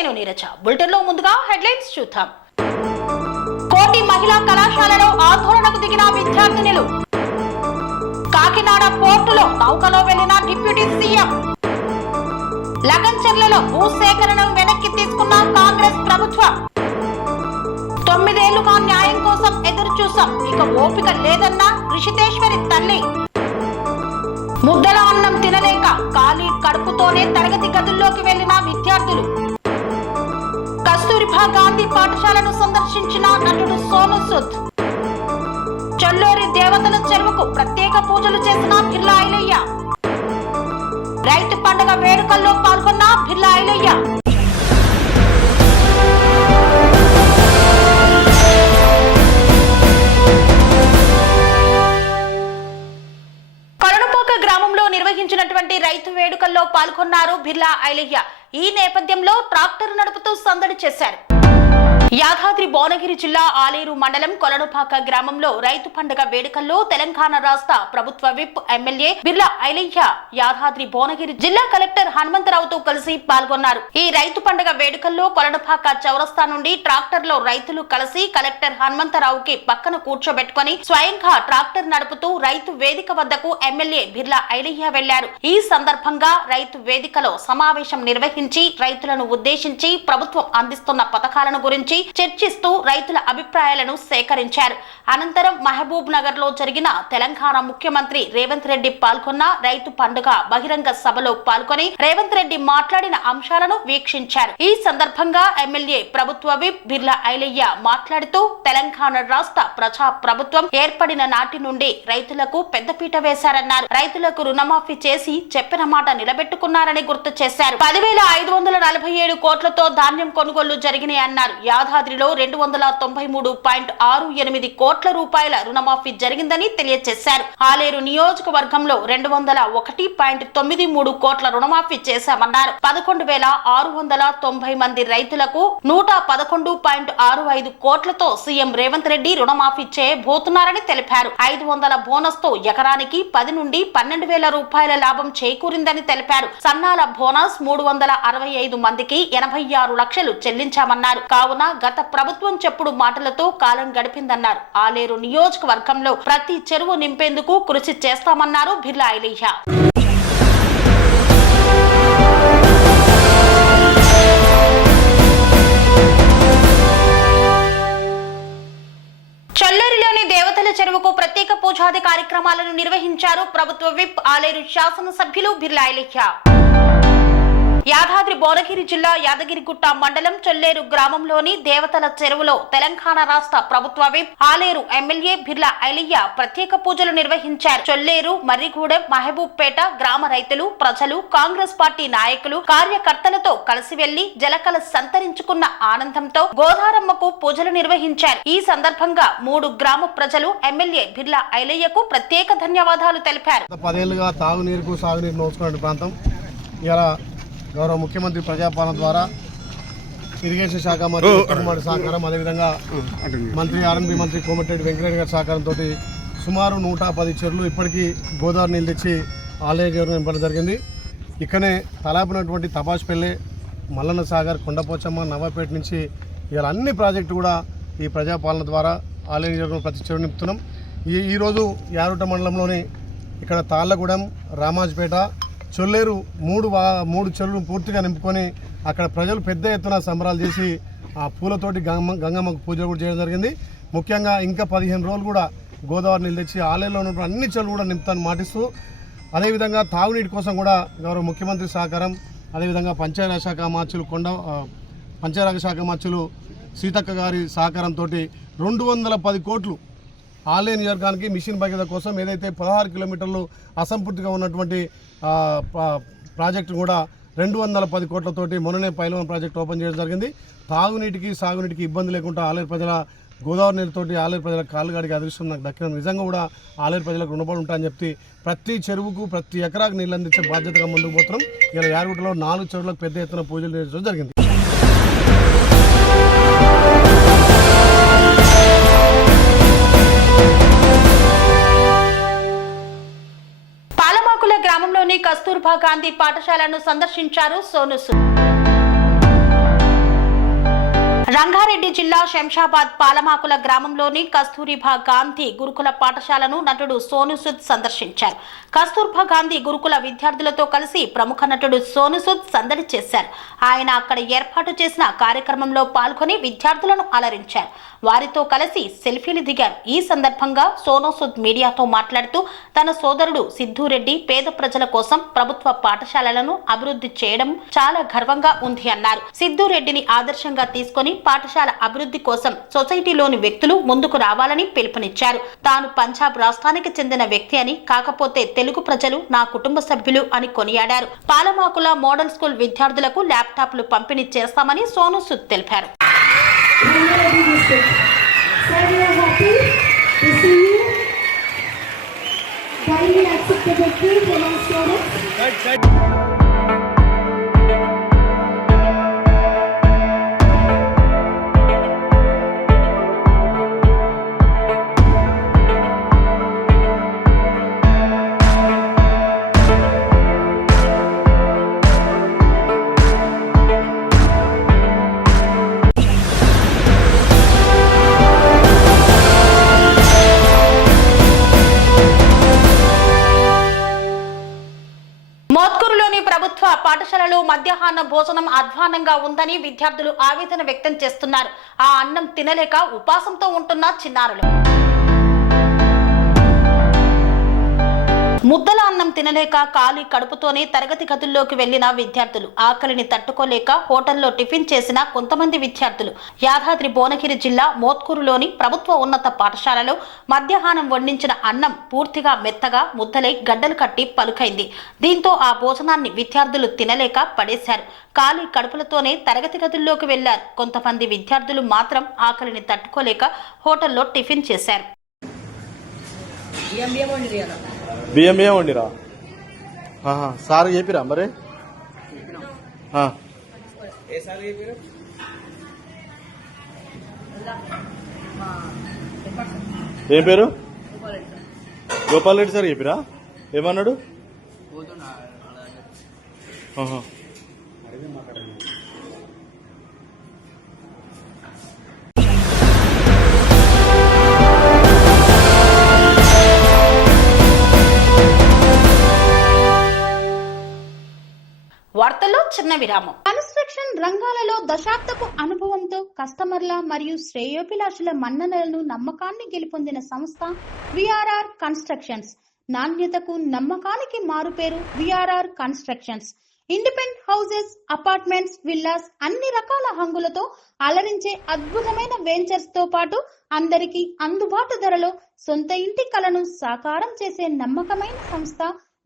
నేను నీరజ. బులెటిన్ లో ముందుగా హెడ్లైన్స్ చూద్దాం. కోటి మహిళా కళాశాలలో ఆందోళనకు దిగిన విద్యార్థినులు. కాకినాడ పోర్టులో నౌకలో వెళ్లిన డిప్యూటీ సీఎం. లగన్చర్లలో భూసేకరణను వెనక్కి తీసుకున్న కాంగ్రెస్ ప్రభుత్వం. 9 ఏళ్లుగా న్యాయం కోసం ఎదురు చూసాం, ఇక ఓపిక లేదన్న రిషితేశ్వరి తల్లి. ముద్దల అన్నం తినలేక ఖాళీ కడుపుతోనే తరగతి గదుల్లోకి వెళ్లిన విద్యార్థులు. కస్తూరిబా గాంధీ పాఠశాలను సందర్శించిన నటుడు సోను సూద్. చొల్లూరి దేవతల చెరువుకు ప్రత్యేక పూజలు చేసిన బిర్లా ఐలయ్య. రైతు పండుగ వేడుకల్లో పాల్గొన్న బిర్లా ఐలయ్య. గ్రామంలో నిర్వహించినటువంటి రైతు వేడుకల్లో పాల్గొన్నారు బిర్లా ఐలయ్య. ఈ నేపథ్యంలో ట్రాక్టర్ నడుపుతూ సందడి చేశారు. యాదాద్రి భువనగిరి జిల్లా ఆలేరు మండలం కొలనుపాక గ్రామంలో రైతు పండుగ వేడుకల్లో తెలంగాణ రాష్ట్ర ప్రభుత్వ విప్ ఎమ్మెల్యే బిర్లా ఐలయ్య యాదాద్రి భువనగిరి జిల్లా కలెక్టర్ హనుమంతరావుతో కలిసి పాల్గొన్నారు. ఈ రైతు పండుగ వేడుకల్లో కొలనుపాక చౌరస్తా నుండి ట్రాక్టర్ లో రైతులు కలిసి కలెక్టర్ హనుమంతరావుకి పక్కన కూర్చోబెట్టుకుని స్వయంగా ట్రాక్టర్ నడుపుతూ రైతు వేదిక వద్దకు ఎమ్మెల్యే బిర్లా ఐలయ్య వెళ్లారు. ఈ సందర్భంగా రైతు వేదికలో సమావేశం నిర్వహించి రైతులను ఉద్దేశించి ప్రభుత్వం అందిస్తున్న పథకాలను గురించి చర్చిస్తూ రైతుల అభిప్రాయాలను సేకరించారు. అనంతరం మహబూబ్ నగర్ లో జరిగిన తెలంగాణ ముఖ్యమంత్రి రేవంత్ రెడ్డి పాల్గొన్న రైతు పండుగ బహిరంగ సభలో పాల్గొని రేవంత్ రెడ్డి మాట్లాడిన అంశాలను వీక్షించారు. ఈ సందర్భంగా ఎమ్మెల్యే ప్రభుత్వ విప్ బిర్లా ఐలయ్య మాట్లాడుతూ తెలంగాణ రాష్ట్ర ప్రజా ప్రభుత్వం ఏర్పడిన నాటి నుండి రైతులకు పెద్దపీట వేశారన్నారు. రైతులకు రుణమాఫీ చేసి చెప్పిన మాట నిలబెట్టుకున్నారని గుర్తు చేశారు. 10,547 కోట్లతో ధాన్యం కొనుగోళ్లు జరిగినాయన్నారు. యాదాద్రిలో 293.68 కోట్ల రూపాయల రుణమాఫీ జరిగిందని తెలియజేశారు. ఆలేరు నియోజకవర్గంలో 201.93 కోట్ల రుణమాఫీ చేశామన్నారు. 11,690 మంది రైతులకు 111.65 కోట్లతో సీఎం రేవంత్ రెడ్డి రుణమాఫీ చేయబోతున్నారని తెలిపారు. 500 బోనస్ తో ఎకరానికి 10 నుండి 12,000 రూపాయల లాభం చేకూరిందని తెలిపారు. సన్నాల బోనస్ 365 మందికి 86 లక్షలు చెల్లించామన్నారు. కావున గత ప్రభుత్వం చెప్పుడు మాటలతో కాలం గడిపిందన్నారు. ఆలేరు నియోజకవర్గంలో ప్రతి చెరువు నింపేందుకు కృషి చేస్తామన్నారు బిర్లా ఐలయ్య. చొల్లూరులోని దేవతల చెరువుకు ప్రత్యేక పూజాది కార్యక్రమాలను నిర్వహించారు ప్రభుత్వ విప్ ఆలేరు శాసనసభ్యులు బిర్లా ఐలయ్య. యాదాద్రి భువనగిరి జిల్లా యాదగిరిగుట్ట మండలం చొల్లేరు గ్రామంలోని దేవతల చెరువులో తెలంగాణ రాష్ట్ర ప్రభుత్వ విప్ ఆలేరు ఎమ్మెల్యే బిర్లా ఐలయ్య ప్రత్యేక పూజలు నిర్వహించారు. చొల్లేరు, మర్రిగూడెం, మహబూబ్ పేట గ్రామ రైతులు, ప్రజలు, కాంగ్రెస్ పార్టీ నాయకులు, కార్యకర్తలతో కలిసి వెళ్లి జలకల సంతరించుకున్న ఆనందంతో గోదారమ్మకు పూజలు నిర్వహించారు. ఈ సందర్భంగా 3 గ్రామ ప్రజలు ఎమ్మెల్యే బిర్లా ఐలయ్యకు ప్రత్యేక ధన్యవాదాలు తెలిపారు. 10 ఏళ్లుగా తాగునీరుకు సాగునీరు నోచుకున్న ప్రాంతం ఇలా గౌరవ ముఖ్యమంత్రి ప్రజాపాలన ద్వారా ఇరిగేషన్ శాఖ మరియు ఉమ్మడి సహకారం, అదేవిధంగా మంత్రి ఆర్ఎన్బి మంత్రి కోమటిరెడ్డి వెంకటరెడ్డి గారి సహకారంతో సుమారు 110 చెరువులు ఇప్పటికీ గోదావరి నీళ్ళు తెచ్చి ఆలయ చెరువు నింపడం జరిగింది. ఇక్కడనే తలాపినటువంటి తపాష్పల్లె, మల్లన్న సాగర్, కొండపోచమ్మ, నవాపేట నుంచి ఇలా అన్ని ప్రాజెక్టులు కూడా ఈ ప్రజాపాలన ద్వారా ఆలయ చెరువు ప్రతి చెరువు నింపుతున్నాం. ఈరోజు యారుట మండలంలోని ఇక్కడ తాళ్ళగూడెం, రామాజ్పేట, చొల్లేరు 3 చెరువులు పూర్తిగా నింపుకొని అక్కడ ప్రజలు పెద్ద ఎత్తున సంబరాలు చేసి ఆ పూలతోటి గంగమ్మకు పూజలు కూడా చేయడం జరిగింది. ముఖ్యంగా ఇంకా 15 రోజులు కూడా గోదావరి నీళ్ళు తెచ్చి ఆలయంలో ఉన్న అన్ని చెరువులు కూడా నింపుతాను మాటిస్తూ, అదేవిధంగా తాగునీటి కోసం కూడా గౌరవ ముఖ్యమంత్రి సహకారం, అదేవిధంగా పంచాయతీరాజ్ శాఖ మార్చులు సీతక్క గారి సహకారంతో 210 కోట్లు ఆలయ నియోజకవర్గానికి మిషన్ భగీరథ కోసం ఏదైతే 16 కిలోమీటర్లు అసంపూర్తిగా ఉన్నటువంటి ప్రాజెక్టు కూడా 210 కోట్లతోటి మొన్ననే పైలవన్ ప్రాజెక్ట్ ఓపెన్ చేయడం జరిగింది. తాగునీటికి సాగునీటికి ఇబ్బంది లేకుండా ఆలేరు ప్రజల గోదావరి నీరుతోటి ఆలేరు ప్రజల కాళ్ళుగాడికి అదృష్టం నాకు దక్కిన నిజంగా కూడా ఆలేరు ప్రజలకు రుణపడి ఉంటాయని చెప్పి ప్రతి చెరువుకు ప్రతి ఎకరాకు నీళ్ళు అందించే బాధ్యతగా ముందుకు పోతున్నాం. ఇలా యారుగుట్టలో 4 చెరువులకు పెద్ద ఎత్తున పూజలు నిర్వహించడం జరిగింది. గ్రామంలోని కస్తూర్బా గాంధీ పాఠశాలను సందర్శించారు సోను సూద్. రంగారెడ్డి జిల్లా శంషాబాద్ పాలమాకుల గ్రామంలోని కస్తూరిబా గాంధీ గురుకుల పాఠశాలను నటుడు సోను సూద్ సందర్శించారు. కస్తూర్బా గాంధీ గురుకుల విద్యార్థులతో కలిసి ప్రముఖ నటుడు సోను సూద్ సందడి చేశారు. ఆయన అక్కడ ఏర్పాటు చేసిన కార్యక్రమంలో పాల్గొని విద్యార్థులను అలరించారు. వారితో కలిసి సెల్ఫీలు దిగారు. ఈ సందర్భంగా సోను సూద్ మీడియాతో మాట్లాడుతూ తన సోదరుడు సిద్ధూరెడ్డి పేద ప్రజల కోసం ప్రభుత్వ పాఠశాలలను అభివృద్ధి చేయడం చాలా గర్వంగా ఉంది అన్నారు. సిద్ధూరెడ్డిని ఆదర్శంగా తీసుకొని పాఠశాల అభివృద్ధి కోసం సొసైటీలోని వ్యక్తులు ముందుకు రావాలని పిలుపునిచ్చారు. తాను పంజాబ్ రాష్ట్రానికి చెందిన వ్యక్తి అని, కాకపోతే తెలుగు ప్రజలు నా కుటుంబ సభ్యులు అని కొనియాడారు. పాలమాకుల మోడల్ స్కూల్ విద్యార్థులకు ల్యాప్టాప్లు పంపిణీ చేస్తామని సోను సూద్ తెలిపారు. ప్రభుత్వ పాఠశాలలో మధ్యాహ్న భోజనం అధ్వాన్నంగా ఉందని విద్యార్థులు ఆవేదన వ్యక్తం చేస్తున్నారు. ఆ అన్నం తినలేక ఉపాసంతో ఉంటున్న చిన్నారులు. ముద్దల అన్నం తినలేక ఖాళీ కడుపుతోనే తరగతి గదుల్లోకి వెళ్లిన విద్యార్థులు. ఆకలిని తట్టుకోలేక హోటల్లో టిఫిన్ చేసిన కొంతమంది విద్యార్థులు. యాదాద్రి భువనగిరి జిల్లా మోత్కూరులోని ప్రభుత్వ ఉన్నత పాఠశాలలో మధ్యాహ్నం వండించిన అన్నం పూర్తిగా మెత్తగా ముద్దలై గడ్డలు కట్టి పలుకైంది. దీంతో ఆ భోజనాన్ని విద్యార్థులు తినలేక పడేశారు. ఖాళీ కడుపులతోనే తరగతి గదుల్లోకి వెళ్లారు. కొంతమంది విద్యార్థులు మాత్రం ఆకలిని తట్టుకోలేక హోటల్లో టిఫిన్ చేశారు. బియ్యం వండిరా సార్ చెప్పిరా మరి ఏం పేరు గోపాల్ రెడ్డి సార్ చెప్పిరా ఏమన్నాడు వార్తల్లో చిన్న విరామం. కన్స్ట్రక్షన్ రంగాలలో దశాబ్దపు అనుభవంతో కస్టమర్ల మరియు శ్రేయోభిలాషుల మన్ననలను నమ్మకాన్ని గెలుపొందిన సంస్థ విఆర్ఆర్ కన్స్ట్రక్షన్స్. నాణ్యతకు నమ్మకానికి మారుపేరు VRR constructions. Independent houses, apartments, villas అన్ని రకాల హంగులతో అలరించే అద్భుతమైన వెంచర్స్ తో పాటు అందరికీ అందుబాటు ధరలో సొంత ఇంటి కలను సాకారం చేసే నమ్మకమైన సంస్థ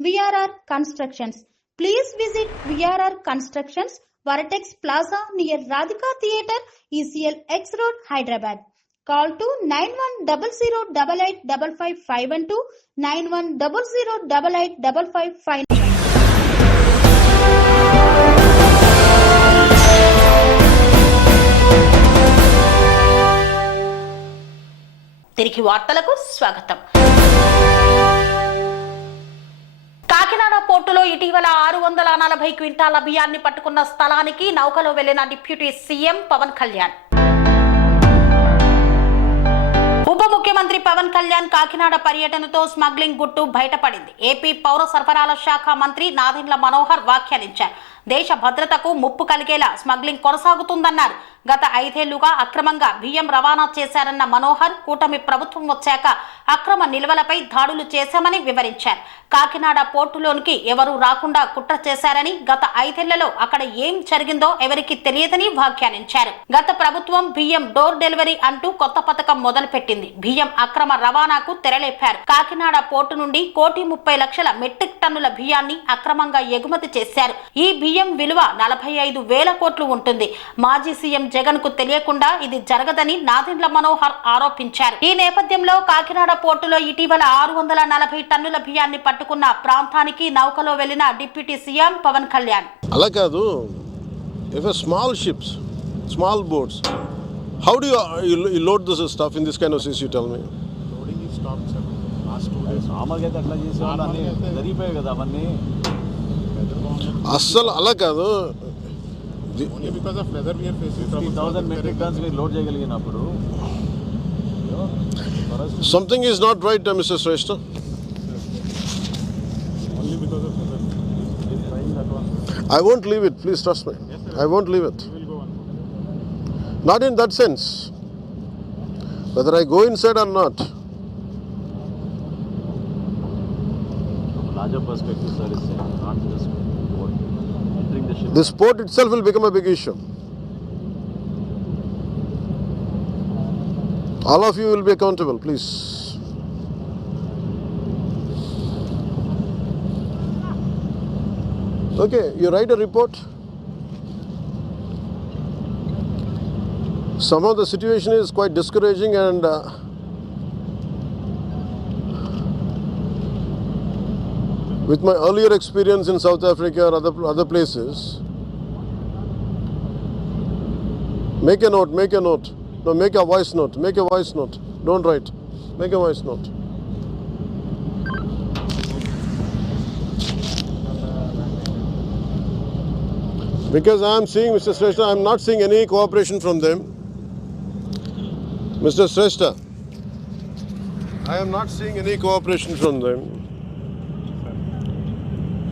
VRR constructions. Please visit VRR Constructions, Varatex Plaza near Radhika Theatre, ECL X Road, Hyderabad. Call to 9100885551 9100885559. తిరిగి వార్తలకు స్వాగతం. కాకినాడ పోర్టులో ఇటీవల 640 క్వింటాల బియ్యాన్ని పట్టుకున్న స్థలానికి నౌకలో వెళ్లిన డిప్యూటీ సీఎం పవన్ కళ్యాణ్. ఉప ముఖ్యమంత్రి పవన్ కళ్యాణ్ కాకినాడ పర్యటనతో స్మగ్లింగ్ గుట్టు బయటపడింది. ఏపీ పౌర సరఫరాల శాఖ మంత్రి నాదెండ్ల మనోహర్ వ్యాఖ్యానించారు. దేశ భద్రతకు ముప్పు కలిగేలా స్మగ్లింగ్ కొనసాగుతుందన్నారు. గత 5 ఏళ్లుగా అక్రమంగా బియ్యం రవాణా చేశారన్న మనోహర్ కూటమి ప్రభుత్వం వచ్చాక అక్రమ నిల్వలపై దాడులు చేశామని వివరించారు. కాకినాడ పోర్టులోనికి ఎవరూ రాకుండా కుట్ర చేశారని, గత 5 ఏళ్లలో అక్కడ ఏం జరిగిందో ఎవరికి తెలియదని వ్యాఖ్యానించారు. గత ప్రభుత్వం బియ్యం డోర్ డెలివరీ అంటూ కొత్త పథకం మొదలుపెట్టింది. బియ్యం అక్రమ రవాణాకు తెరలేపారు. కాకినాడ పోర్టు నుండి 1,30,00,000 మెట్రిక్ టన్నుల బియ్యాన్ని అక్రమంగా ఎగుమతి చేశారు. ఈ బియ్యం విలువ 45,000 కోట్లు ఉంటుంది. మాజీ సీఎం జగన్ కు తెలియకుండా ఇది జరగదని నాదెండ్ల మనోహర్ ఆరోపించారు. ఈ నేపథ్యంలో కాకినాడ పోర్టులో ఇటీవల 640 టన్నుల బియ్యాన్ని పట్టుకున్న ప్రాంతానికి నౌకలో వెళ్లిన డిప్యూటీ సీఎం పవన్ కళ్యాణ్. అలా కాదు, if a small ships, small boats, how do you load this stuff in this kind of seas, you tell me? Loading is stopped, sir. Last 2 days. నార్మల్గా అట్లా చేసేవాళ్ళు జరిగిపోయాయి కదా అవన్నీ. అస్సలు అలా కాదు, Only because of weather we are facing 50,000 metric tons we load చేయగలిగినప్పుడు Something is not right, Mr. Shrestha. only because of weather. He is trying that one. I won't leave it, please trust me. Yes, sir. I won't leave it. We will go on. Not in that sense. Whether I go inside or not. From a larger perspective, sir, is not just port. Entering the ship. This port itself will become a big issue. All of you will be accountable, please. Okay, you write a report. Somehow the situation is quite discouraging, and with my earlier experience in South Africa or other places, make a note. No, make a voice note. Don't write. Make a voice note. Because I am seeing, Mr. Shrestha, I am not seeing any cooperation from them. Mr. Shrestha, I am not seeing any cooperation from them.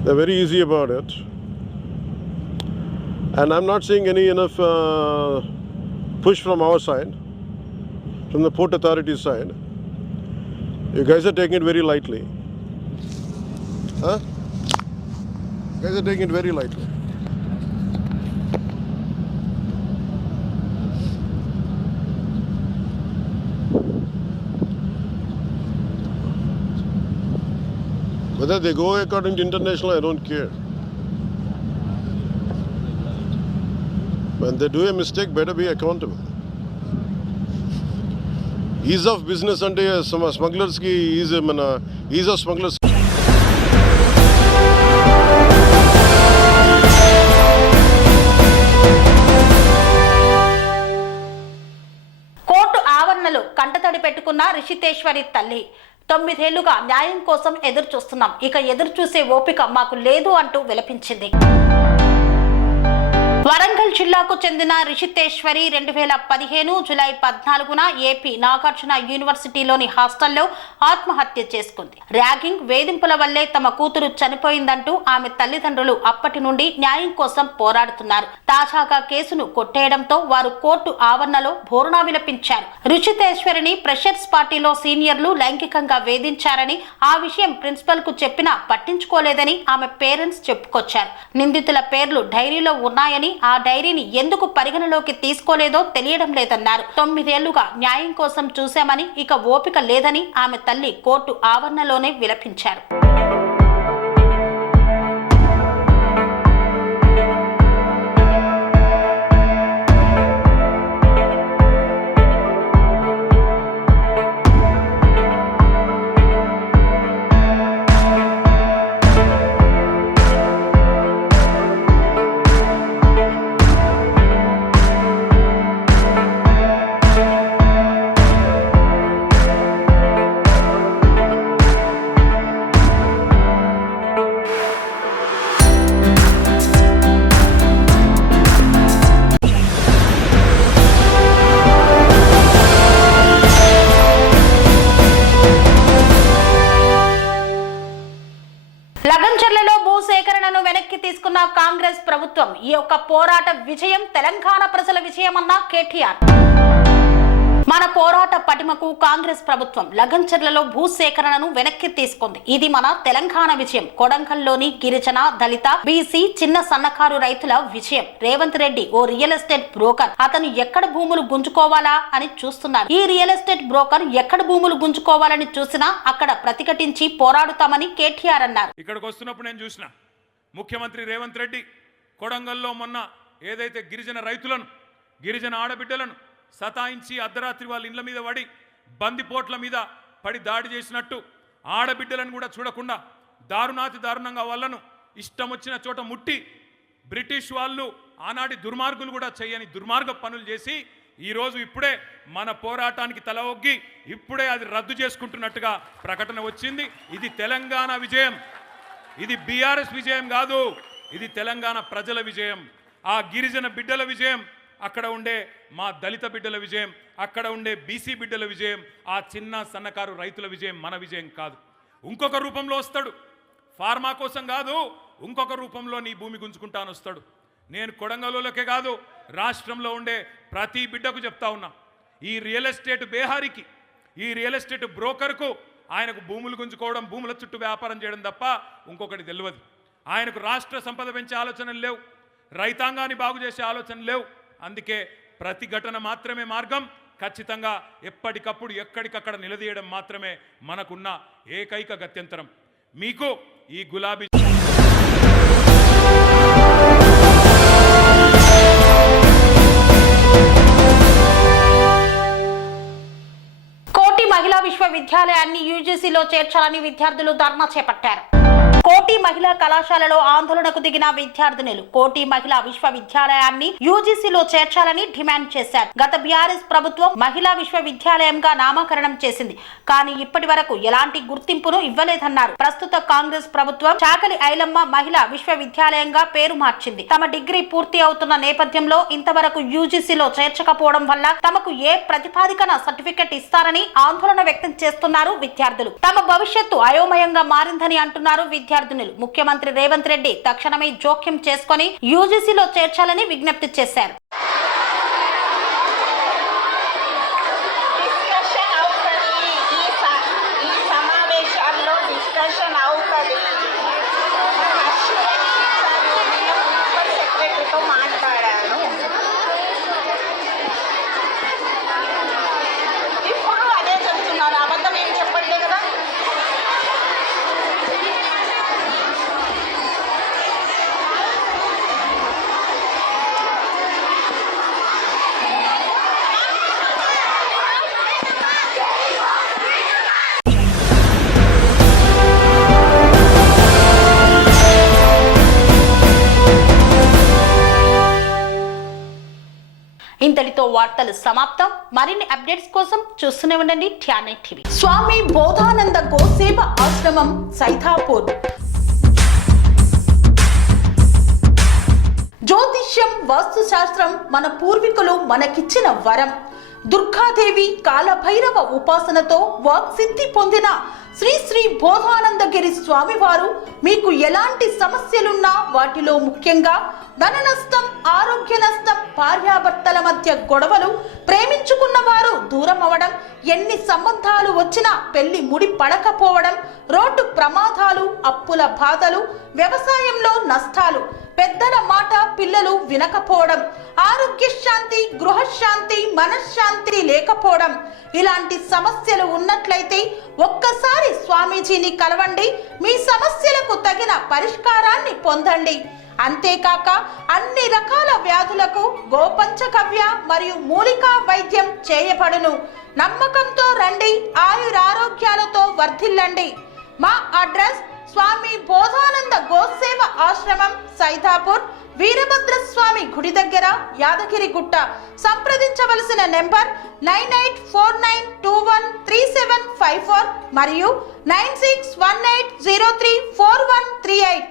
They're very easy about it. And I'm not seeing any enough push from our side, from the Port Authority side. You guys are taking it very lightly. Huh? You guys are taking it very lightly. Whether they go according to international, I don't care. When they do a mistake, better be accountable. Ease of business ante smugglers ki ease of smugglers. Court ఆవరణలో కంటతడి పెట్టుకున్న రిషితేశ్వరి తల్లి 9 ఏళ్లుగా న్యాయం కోసం ఎదురు చూస్తున్నాం, ఇక ఎదురు చూసే ఓపిక మాకు లేదు అంటూ విలపించింది. వరంగల్ జిల్లాకు చెందిన రిషితేశ్వరి 2015 జూలై 14న ఏపీ నాగార్జున యూనివర్సిటీలోని హాస్టల్లో ఆత్మహత్య చేసుకుంది. ర్యాగింగ్, వేధింపుల వల్లే తమ కూతురు చనిపోయిందంటూ ఆమె తల్లిదండ్రులు అప్పటి నుండి న్యాయం కోసం పోరాడుతున్నారు. తాజాగా కేసును కొట్టేయడంతో వారు కోర్టు ఆవరణలో బోరునా విలపించారు. రిషితేశ్వరిని ఫ్రెషర్స్ పార్టీలో సీనియర్లు లైంగికంగా వేధించారని, ఆ విషయం ప్రిన్సిపల్ కు చెప్పినా పట్టించుకోలేదని ఆమె పేరెంట్స్ చెప్పుకొచ్చారు. నిందితుల పేర్లు డైరీలో ఉన్నాయని, ఆ డైరీని ఎందుకు పరిగణలోకి తీసుకోలేదో తెలియడం లేదన్నారు. 9 ఏళ్లుగా న్యాయం కోసం చూశామని, ఇక ఓపిక లేదని ఆమె తల్లి కోర్టు ఆవరణలోనే విలపించారు. లగంచర్లలో భూసేకరణను వెనక్కి తీసుకున్న కాంగ్రెస్ ప్రభుత్వం, ఈ యొక్క పోరాట విజయం తెలంగాణ ప్రజల విజయమన్న కేటీఆర్. మన పోరాట పటిమకు కాంగ్రెస్ ప్రభుత్వం లగంచర్లలో భూసేకరణను వెనక్కి తీసుకుంది. ఇది మన తెలంగాణ విజయం. కొడంగల్లోని గిరిజన, దళిత, బీసీ, చిన్న సన్నకారు రైతుల విజయం. రేవంత్ రెడ్డి ఓ రియల్ ఎస్టేట్ బ్రోకర్. అతను ఎక్కడ భూములు గుంజుకోవాలా అని చూస్తున్నారు. ఈ రియల్ ఎస్టేట్ బ్రోకర్ ఎక్కడ భూములు గుంజుకోవాలని చూసినా అక్కడ ప్రతిఘటించి పోరాడుతామని కేటీఆర్ అన్నారు. ఇక్కడికి వస్తున్నప్పుడు నేను చూసిన ముఖ్యమంత్రి రేవంత్ రెడ్డి కొడంగల్లో మొన్న ఏదైతే గిరిజన రైతులను, గిరిజన ఆడబిడ్డలను సతాయించి అర్ధరాత్రి వాళ్ళ ఇండ్ల మీద పడి బందిపోట్ల మీద పడి దాడి చేసినట్టు, ఆడబిడ్డలను కూడా చూడకుండా దారుణంగా వాళ్ళను ఇష్టం వచ్చిన చోట ముట్టి, బ్రిటిష్ వాళ్ళు ఆనాటి దుర్మార్గులు కూడా చేయని దుర్మార్గ పనులు చేసి ఈరోజు ఇప్పుడే మన పోరాటానికి తల ఒగ్గి ఇప్పుడే అది రద్దు చేసుకుంటున్నట్టుగా ప్రకటన వచ్చింది. ఇది తెలంగాణ విజయం. ఇది బీఆర్ఎస్ విజయం కాదు, ఇది తెలంగాణ ప్రజల విజయం. ఆ గిరిజన బిడ్డల విజయం, అక్కడ ఉండే మా దళిత బిడ్డల విజయం, అక్కడ ఉండే బీసీ బిడ్డల విజయం, ఆ చిన్న సన్నకారు రైతుల విజయం మన విజయం కాదు. ఇంకొక రూపంలో వస్తాడు. ఫార్మా కోసం కాదు, ఇంకొక రూపంలో నీ భూమి గుంజుకుంటాను వస్తాడు. నేను కొడంగల్లోకే కాదు, రాష్ట్రంలో ఉండే ప్రతి బిడ్డకు చెప్తా ఉన్నా, ఈ రియల్ ఎస్టేట్ బేహారికి, ఈ రియల్ ఎస్టేట్ బ్రోకర్కు ఆయనకు భూములు గుంజుకోవడం, భూముల చుట్టూ వ్యాపారం చేయడం తప్ప ఇంకొకటి తెలియదు. ఆయనకు రాష్ట్ర సంపద పెంచే ఆలోచనలు లేవు, రైతాంగాన్ని బాగు చేసే ఆలోచనలు లేవు. అందుకే ప్రతిఘటన మాత్రమే మార్గం. ఖచ్చితంగా ఎప్పటికప్పుడు ఎక్కడికక్కడ నిలదీయడం మాత్రమే మనకున్న ఏకైక గత్యంతరం. మీకు ఈ గులాబీ కోటి మహిళా విశ్వవిద్యాలయాన్ని యూజీసీలో చేర్చాలని విద్యార్థులు ధర్నా చేపట్టారు. కోటి మహిళా కళాశాలలో ఆందోళనకు దిగిన విద్యార్థినులు కోటి మహిళా విశ్వవిద్యాలయాన్ని యూజీసీలో చేర్చాలని డిమాండ్ చేశారు. గత బీఆర్ఎస్ ప్రభుత్వం మహిళా విశ్వవిద్యాలయంగా నామకరణం చేసింది, కానీ ఇప్పటి వరకు ఎలాంటి గుర్తింపును ఇవ్వలేదన్నారు. ప్రస్తుత కాంగ్రెస్ ప్రభుత్వం చాకలి ఐలమ్మ మహిళా విశ్వవిద్యాలయంగా పేరు మార్చింది. తమ డిగ్రీ పూర్తి అవుతున్న నేపథ్యంలో ఇంతవరకు యూజీసీలో చేర్చకపోవడం వల్ల తమకు ఏ ప్రతిపాదికన సర్టిఫికెట్ ఇస్తారని ఆందోళన వ్యక్తం చేస్తున్నారు విద్యార్థులు. తమ భవిష్యత్తు అయోమయంగా మారిందని అంటున్నారు విద్యార్థులు. ముఖ్యమంత్రి రేవంత్ రెడ్డి తక్షణమే జోక్యం చేసుకుని యూజీసీలో చేర్చాలని విజ్ఞప్తి చేశారు. ఇంతటితో వార్తలు సమాప్తం. మరిన్ని అప్డేట్స్ కోసం చూస్తూనే ఉండండి TRN టీవీ. స్వామి బోధానంద గోసేవ ఆశ్రమం సైథాపూర్. జ్యోతిష్యం, వాస్తుశాస్త్రం మన పూర్వీకులు మనకిచ్చిన వరం. దుర్గాదేవి, కాలభైరవ ఉపాసనతో వాక్సిద్ధి పొందిన శ్రీ శ్రీ బోధానందగిరి స్వామివారు మీకు ఎలాంటి సమస్యలున్నా, వాటిలో ముఖ్యంగా ధన నష్టం, ఆరోగ్య నష్టం, భార్యాభర్తల మధ్య గొడవలు, ప్రేమించుకున్న వారు దూరం అవడం, ఎన్ని సంబంధాలు వచ్చినా పెళ్లి ముడి పడకపోవడం, రోడ్డు ప్రమాదాలు, అప్పుల బాధలు, వ్యవసాయంలో నష్టాలు, పెద్దల మాట పిల్లలు వినకపోవడం, ఆరోగ్య శాంతి, గృహశాంతి, మనశ్శాంతి లేకపోవడం, ఇలాంటి సమస్యలు ఉన్నట్లయితే ఒక్కసారి స్వామీజీని కలవండి. మీ సమస్యలకు తగిన పరిష్కారాన్ని పొందండి. అంతేకాక అన్ని రకాల వ్యాధులకు గోపంచగవ్య మరియు మూలికా వైద్యం చేయబడును. నమ్మకంతో రండి, ఆయురారోగ్యాలతో వర్ధిల్లండి. మా అడ్రస్ స్వామి బోధానంద గోసేవ ఆశ్రమం, సైథాపూర్, వీరభద్రస్వామి గుడి దగ్గర, యాదగిరిగుట్ట. సంప్రదించవలసిన నెంబర్ 9849213754 మరియు 9618034138.